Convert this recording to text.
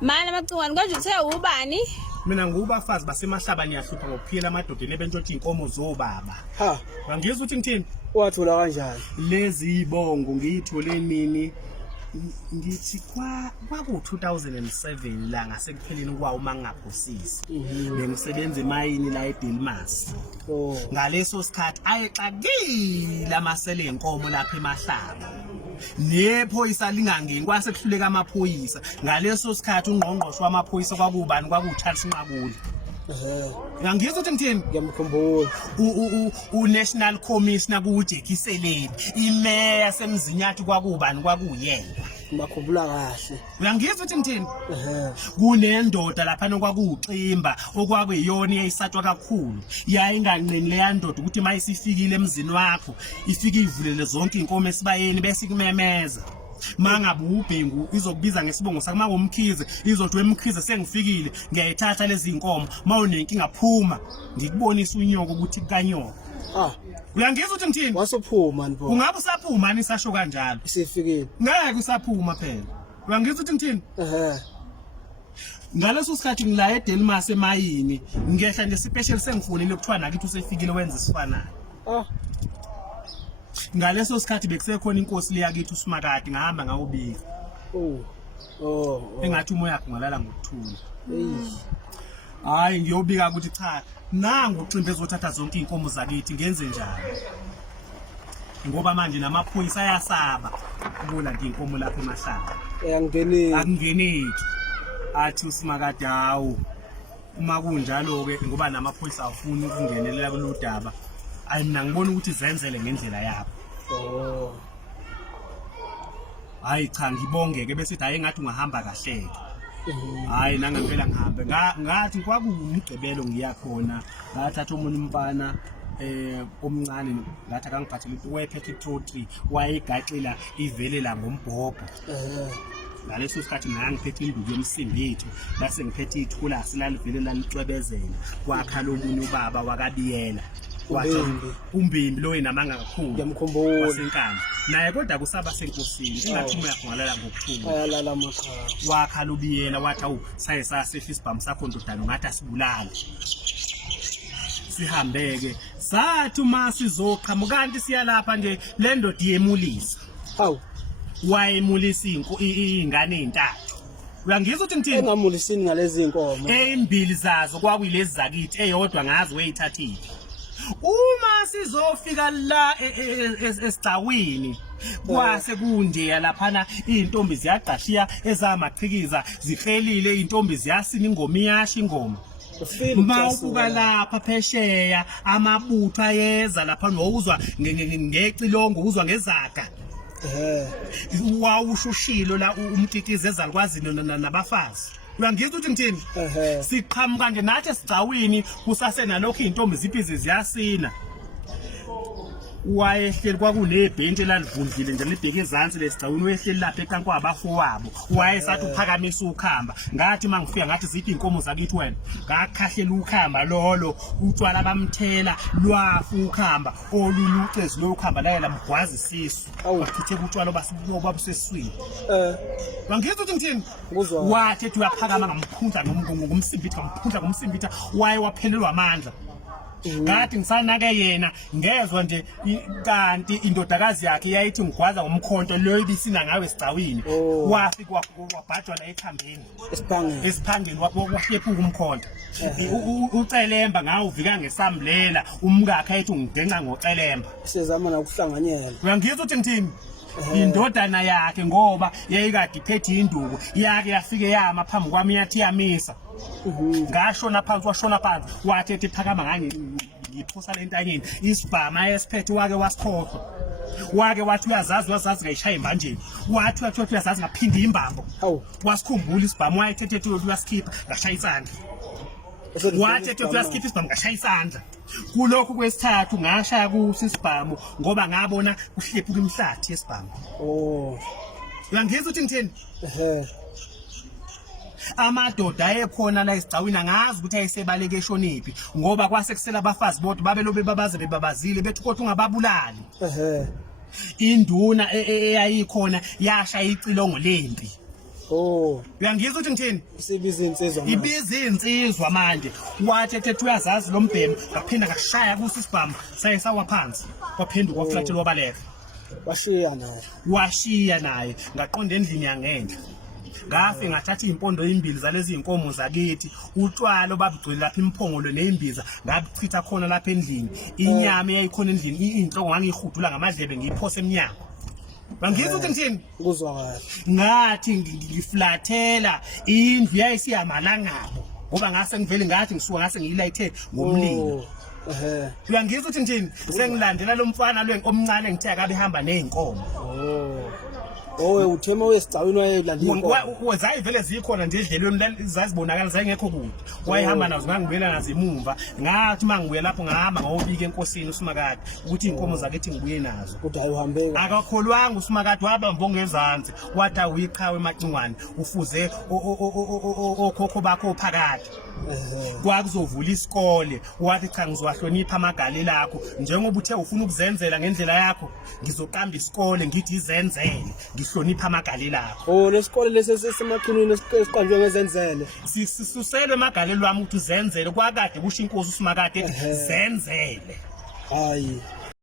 Mana Macungwane konje uthe ubani? Mina ngubafazi basemahlabani yahlupha ngokuphila amadodeni ebentshontsha inkomo zobaba. Ha, Ngangizwa ukuthi ngithini? wathola kanjani? Lezi ibongo ngiyithole nini? Ngithi kwaku-2007 la ngasekupheleni kwawo uma ngingaphosisi. Bengisebenza emayini la eDelmas. Oh, Ngaleso sikhathi ayexakile amasele enkomo lapha emahlaba. Nephoyisa lingangeni kwase kuhluleka amaphoyisa. Ngaleso sikhathi ungqongqoshe wamaphoyisa kwakubani kwakuCharles Nqakula. Ngangizwa ukuthi ngithini? ngiyamkhumbula. U-National Commissioner kuJekiseleni, imeya semzinyathi kwakubani kwakuyena. Ngiyakhumbula kahle. Uyangizwa ukuthi ngithini? Kunendoda lapha nokwakuucimba okwakuyiyona eyisatshwa kakhulu. Yayinganqeni leya ndoda ukuthi mayisifikile emzini wakho ifike ivulele zonke inkomo esibayeni bese ikumemeza. Mangabe ubhengu izokubiza ngesibongo sakho mangomkhize izothi wemkhize sengifikile ngiyayithatha lezi inkomo mawunenkinga phuma ngikubonisa unyoko ukuthi kanyoko. Ah, Uyangizwa ukuthi ngithini? wasophuma npo. Ungabe usaphuma ani sasho kanjalo? Sifikile. Ngeke usaphuma phela. Uyangizwa ukuthi ngithini? Ngaleso sikhathi ngila eDelmas emayini ngehla nje special sengifonile ukuthiwa nakithi usefikile wenza isifanayo. Ah, Ngaleso sikhathi bekusekhona inkosi leyakithi uSimakade ngahamba ngawubika. oh, Engathi umoya wakho ngalala ngokuthula. hey. Hayi ngiyobika ukuthi cha nangu ucimbe ezothatha zonke inkomo zakithi ngenze njalo. Ngoba manje namaphoyisa ayasaba ukulanda inkomo lapha emahlaba. Angeni. Akungeneki. Athi uSimakade hawo. Uma kunjalo ke ngoba namaphoyisa afuna ukungenelela kulodaba. Ayi mina ngibona ukuthi zenzele ngendlela yakho. Oh. Hayi cha ngibongeke bese hayi engathi ungahamba kahle. Hayi nanga ngempela ngihambe ngathi kwakuwumgcibelo ngiyakhona ngathatha umuntu umfana omncane ngathi akangiphathele wephethe i-trotri wayegaxila ivele la ngombhobho. Ngaleso sikhathi mina ngiphethe induku yomsimbi yethu base ngiphethe ithula silalivele lalicwebezela kwakhala omunye ubaba wakabiyela umbimbi lo enamanga kakhulu Ngiyamkhumbula. wasenkandla naye kodwa kusaba senkosini ingathi umoya ngalala ngokuthula Ayalala amakhaya. wakhala ubiyela wathi awu saye sasefisa isibhamu sakho ndodana ngathi asibulala sihambeke sathi uma sizoqhamuka kanti siyalapha nje le ndoda yemulisa Hawu, wayemulisa ingane ezintathu. Uyangizwa ukuthi ngithini? engamulisini ngalezi inkomo. Ezimbili zazo kwakuyilezi zakithi eyodwa ngazi weyithathile. Uma sizofika la esigcawini kwase kunje laphana izintombi ziyaqashiya ezamaqhikiza zihelile izintombi ziyasina ingoma iyasha ingoma. Mawubuka lapha phesheya amabutho ayeza lapha nowuzwa ngecilongo uzwa ngezaga. Wawushushilo la umtitize ezalukwazi nabafazi. Uyangizwa ukuthi ngithini? Siqhamuka nje nathi esigcawini kusase nalokho izintombi ziphize ziyasina. Wayehleli kwakunebhentshi elalivundlile nje libheke ezantsi lesigcawini wehleli lapha eqankwa abafowabo. Wayesathi uphakamisa ukhamba. Ngathi mangifika ngathi zithi inkomo zakithi wena. Ngakhahlela ukhamba lolo utshwala bamthela lwafu ukhamba olulucezi lokhamba la lamgwazi isisu. Wakhithe utshwala basibubo busesiswini. Ngangizwa ukuthi ngithini? Wathi ethi uyaphakama ngamphundla ngomsimbitha ngamphundla ngomsimbitha waye waphelelwa amandla. Ngathi ngisanake yena ngezwe nje kanti indodakazi yakhe yayithi ngigwaza ngomkhonto lo ibisina ngawe esigcawini wafika wabhajwa la ekhambeni esiphangeni wahlephuka umkhonto ucelemba ngawo uvika ngesambulela umkakhe ethi ungidenca ngocelemba sizama nokuhlanganyela. Uyangizwa ukuthi ngithini? Indodana yakhe ngoba yayikade iphethe induku yake yafike yama phambi kwami yathi yamisa. Ngashona phansi washona phansi wathi ethi phakama ngiphosa le ntanyeni isibhama esiphethe wake wasikhohlwa wake wathi wazazi ngayishaya imbanjeni wathi uyazazi ngaphinda imbambo wasikhumbula isibhama wayethethe uyasikipha ngashaya isandla wathi ethi uyasikipha isibhamu ngashaya isandla kulokho kwesithathu ngashaya kuso isibhamu ngoba ngabona kuhlephuka imhlathi yesibhamu. Uyangizwa ukuthi ngithini? Amadoda ayekhona la esigcawini angazi ukuthi ayisebaleke eshoniphi ngoba kwase kusela abafazi bodwa babelobe babaze bebabazile bethi kodwa ungababulali. Induna eyayikhona yasha icilongo lempi Oh, uyangizwa ukuthi ngithini isibiza insizwa manje. ibiza insizwa manje wathi ethe uyazazi lo mbhemu ngaphinda ngashaya kusi isibhamu saye sawa phansi waphenduka waflathela wabaleka Bashiya naye. washiya naye ngaqonda endlini yangenhla ngafe ngathatha impondo ezimbili zalezi inkomo zakithi utshwalo babugcwele lapha imphongolo nezimbiza ngabichitha khona lapha endlini inyama eyayikhona endlini inhloko ngangihudula ngamadlebe ngiyiphose eminyango bangizwa ukuthi ngithini Kuzwa kahle. ngathi ngiflathela indlu yayisiyamalangabu ngoba ngase ngivele ngathi ngisuka ngase ngiyilayithe ngomlilo Ehe. uyangizwa ukuthi ngithini sengilandela lo mfana lo omncane ngithe akabe hamba nezinkomo Oh. Oh, uthema wesicawini wayelanda inkomo. zayivele zikhona nje edlelweni zazibonakala zayengekho kude wayehamba nazo ngangibuyela nazo emuva ngathi mangibuye lapho ngahamba ngawubika enkosini uSimakade ukuthi inkomo zakethi ngibuye nazo Kuthi ayuhambeki. akakholwanga uSimakade wabamba ongezansi wathi awiqhawe emacingwane ufuze okhokho bakho phakathi Ehe. kwakuzovula isikole wathi cha ngizowahlonipha amagalelo akho njengoba uthe ufuna ukuzenzela ngendlela yakho ngizoqamba isikole ngithi izenzele ngihlonipha amagalelo akho Oh, lesikole lesi sesemakhinini esiqanjwe ngezenzele. sisuselwe emagalelo wami ukuthi uzenzele kwakade kusho inkosi uSimakade Ehhe. zenzele Hayi.